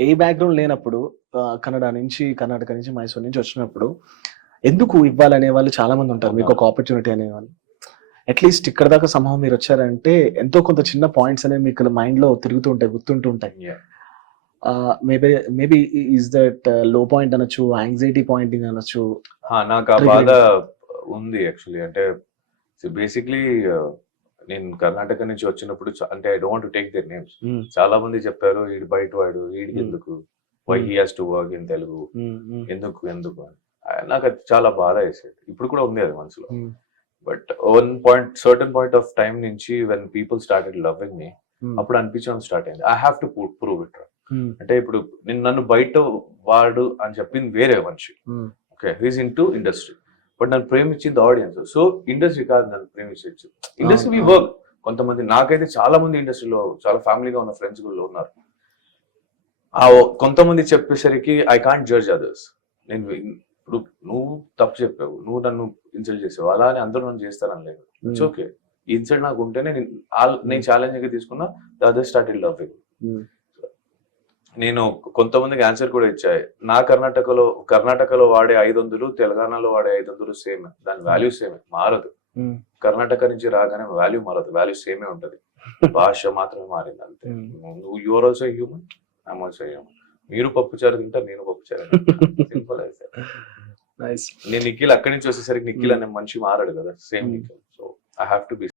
ఏ background లేనప్పుడు కన్నడ నుంచి, కర్ణాటక నుంచి, మైసూర్ నుంచి వచ్చినప్పుడు ఎందుకు ఇవ్వాలనే వాళ్ళు చాలా మంది ఉంటారు. మీకు ఒక ఆపర్చునిటీ అనేవాళ్ళు. అట్‌లీస్ట్ ఇక్కడి దాకా సంభవం మీరొచ్చారంటే ఎంతో కొంత చిన్న పాయింట్స్ అనేవి మీకు మైండ్‌లో తిరుగుతూ ఉంటాయి, గుర్తుంటూ ఉంటాయి. Yeah! Maybe maybe is that లో పాయింట్ అనొచ్చు, యాంక్సైటీ పాయింటింగ్ అనొచ్చు. నాకు ఆ బాధ ట్రిగరింగ్. ఉంది యాక్చువల్లీ. అంటే బేసిక్‌లీ నేను కర్ణాటక నుంచి వచ్చినప్పుడు అంటే I don't want to take their names. హ్మ్. చాలా మంది చెప్పారు, "ఈడు బయటవాడు, హ్మ్. ఈడికెందుకు? వై హ్మ్. He has to work in Telugu? హ్మ్. హ్మ్. ఎందుకు? ఎందుకు?" అని. నాకది చాలా బాధేసేది. ఇప్పుడు కూడా ఉంది అది మనసులో. Hmm. But certain point of time నుంచి when people started loving me, hmm. అప్పుడు అనిపించడం స్టార్ట్ అయింది. I have to prove it. Hmm. అంటే ఇప్పుడు నన్ను బయట వాడు అని చెప్పింది వేరే మనిషి. హ్మ్. Okay, he's into industry. But నన్ను ప్రేమించింది ఆడియన్స్. సో ఇండస్ట్రీ కాదు నన్ను ప్రేమించచ్చు. ఇండస్ట్రీ వి అవును. వర్క్. కొంతమంది నాకైతే చాలా మంది ఇండస్ట్రీలో చాలా ఫ్యామిలీగా ఉన్న ఫ్రెండ్స్ కూడా ఉన్నారు. కొంతమంది చెప్పేసరికి ఐ కాంట్ జడ్జ్ అదర్స్. నేను ఇప్పుడు నువ్వు తప్పు చెప్పావు, నువ్వు నన్ను ఇన్సల్ట్ చేసావు, అలా అని అందరూ నన్ను చేస్తారని లేదు. ఇట్స్ హ్మ్. ఓకే. ఈ ఇన్సల్ట్ నాకు ఉంటేనే నేను హ్మ్. ఛాలెంజ్ గా తీసుకున్నా. The other started loving. హ్మ్. నేను కొంతమందికి ఆన్సర్ కూడా ఇచ్చాయి. కర్ణాటకలో వాడే 500, తెలంగాణలో వాడే 500 సేమ్. దాని వాల్యూ సేమే, మారదు. హ్మ్. కర్ణాటక నుంచి రాగానే వాల్యూ మారదు, వాల్యూ సేమే ఉంటది. భాష మాత్రమే మారింది అంతే. Hmm. You are also human, I'm also human. మీరు పప్పుచారు తింటారు, నేను పప్పుచారు తింటా. Simple as that. నైస్. నేను నిఖిల్ అక్కడి నుంచి వచ్చేసరికి నిఖిల్ హ్మ్. అనే మనిషి మారాడు కదా, సేమ్ హ్మ్. Nikhil. So I have to be